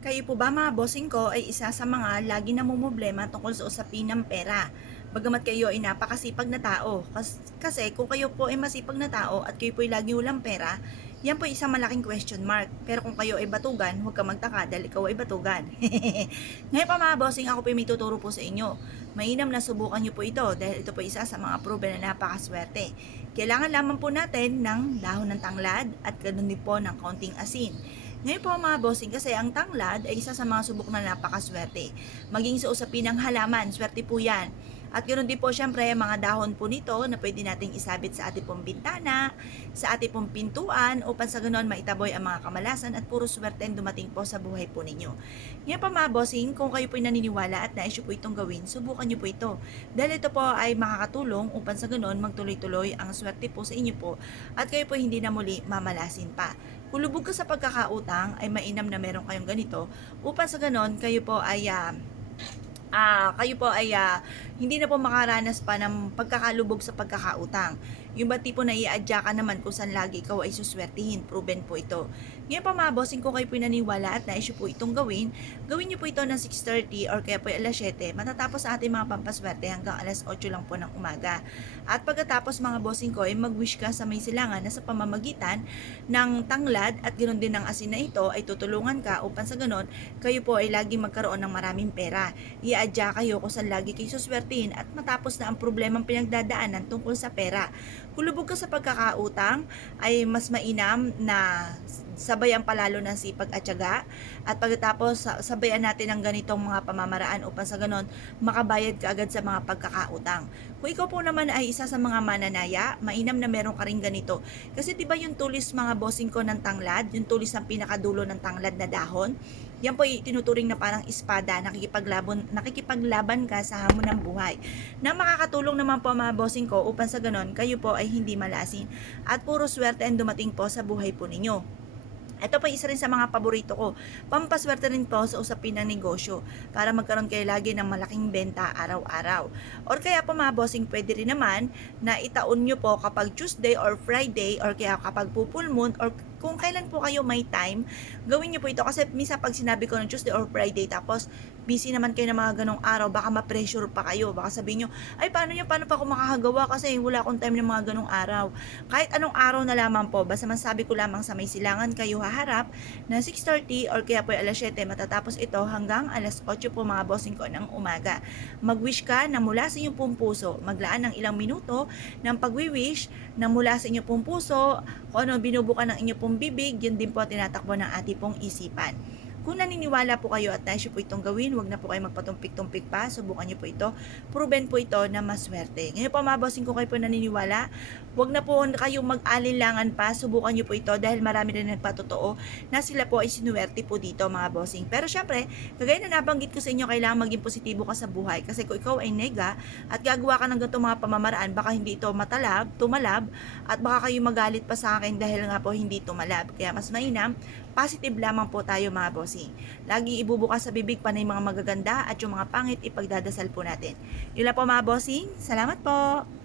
Kayo po ba mga bossing ko ay isa sa mga lagi namumroblema tungkol sa usapin ng pera? Bagamat kayo ay napakasipag na tao. Kasi kung kayo po ay masipag na tao at kayo po ay lagi walang pera, yan po ay isang malaking question mark. Pero kung kayo ay batugan, huwag ka magtaka dahil ikaw ay batugan. Ngayon pa mga bossing, ako po ay may tuturo po sa inyo. Mainam na subukan nyo po ito dahil ito po isa sa mga proven na napakaswerte. Kailangan lamang po natin ng dahon ng tanglad at ganun din po ng kaunting asin. Ngayon po mga bossing, kasi ang tanglad ay isa sa mga subok na napakaswerte. Maging sa usapin ng halaman, swerte po yan. At ganoon din po syempre mga dahon po nito na pwede nating isabit sa ating pong bintana, sa ating pong pintuan upang sa ganoon maitaboy ang mga kamalasan at puro swerte ang dumating po sa buhay po ninyo. Ngayon pa mga bossing, kung kayo po ay naniniwala at nais po itong gawin, subukan nyo po ito. Dahil ito po ay makakatulong upang sa ganoon magtuloy-tuloy ang swerte po sa inyo po at kayo po hindi na muli mamalasin pa. Kung lubog ka sa pagkakautang, ay mainam na meron kayong ganito upang sa ganon kayo po ay hindi na po makaranas pa ng pagkakalubog sa pagkakautang. Yung ba tipo na i-adya ka naman kung saan lagi ikaw ay suswertihin. Proven po ito. Ngayon pa mga bossing, kung kayo po naniniwala at na-issue po itong gawin niyo po ito ng 6:30 or kaya po alas 7. Matatapos sa ating mga pampaswerte hanggang alas 8 lang po ng umaga. At pagkatapos mga bossing ko, ay mag-wish ka sa may silangan na sa pamamagitan ng tanglad at ganoon din ng asin na ito ay tutulungan ka upang sa ganon kayo po ay laging magkaroon ng maraming pera. I-adya kayo kung saan lagi kayo suswertihin at matapos na ang problemang pinagdadaanan tungkol sa pera. Kung lubog ka sa pagkakautang, ay mas mainam na sabayan palalo ng sipag at tiyaga at pagkatapos sabayan natin ng ganitong mga pamamaraan upang sa ganon makabayad ka agad sa mga pagkakautang. Kung ikaw po naman ay isa sa mga mananaya, mainam na meron ka rin ganito. Kasi 'di ba yung tulis mga bossing ko ng tanglad, yung tulis ng pinakadulo ng tanglad na dahon, yan po ay tinuturing na parang espada, nakikipaglaban ka sa hamon ng buhay. Na makakatulong naman po mga bossing ko upang sa ganon kayo po ay hindi malasin at puro swerte ang dumating po sa buhay po ninyo. Ito pa isa rin sa mga paborito ko. Pampaswerte rin po sa usapin ng negosyo para magkaroon kayo lagi ng malaking benta araw-araw. Or kaya po mga bossing, pwede rin naman na itaon nyo po kapag Tuesday or Friday or kaya kapag full moon or kung kailan po kayo may time, gawin nyo po ito. Kasi minsan pag sinabi ko ng Tuesday or Friday tapos busy naman kayo ng mga ganong araw, baka ma-pressure pa kayo. Baka sabihin nyo, ay paano pa ako makakagawa kasi wala akong time ng mga ganong araw. Kahit anong araw na lamang po, basta masabi ko lamang sa may silangan kayo haharap na 6:30 or kaya po alas 7 matatapos ito hanggang alas 8 po mga bossing ko ng umaga. Mag-wish ka na mula sa inyong pong puso. Maglaan ng ilang minuto ng pag-wish na mula sa inyong pong puso, kung ano binubukan ng inyong pong bibig, yun din po tinatakbo ng ating pong isipan. Kung naniniwala po kayo at nais po itong gawin, wag na po kayo magpatumpik-tumpik pa. Subukan niyo po ito. Proven po ito na maswerte. Ngayon po mga bossing, kung kayo po naniniwala, wag na po kayong mag-alinlangan pa. Subukan niyo po ito dahil marami rin nagpatotoo na sila po ay sinuwerte po dito mga bossing. Pero syempre, kagaya na nabanggit ko sa inyo, kailangan maging positibo ka sa buhay. Kasi kung ikaw ay nega at gagawa ka ng ganitong mga pamamaraan, baka hindi ito tumalab, at baka kayo magalit pa sa akin dahil nga po hindi tumalab. Kaya mas mainam, positive lamang po tayo mga bossing. Laging ibubukas sa bibig panay mga magaganda at yung mga pangit ipagdadasal po natin. Yun lang po mga bossing. Salamat po!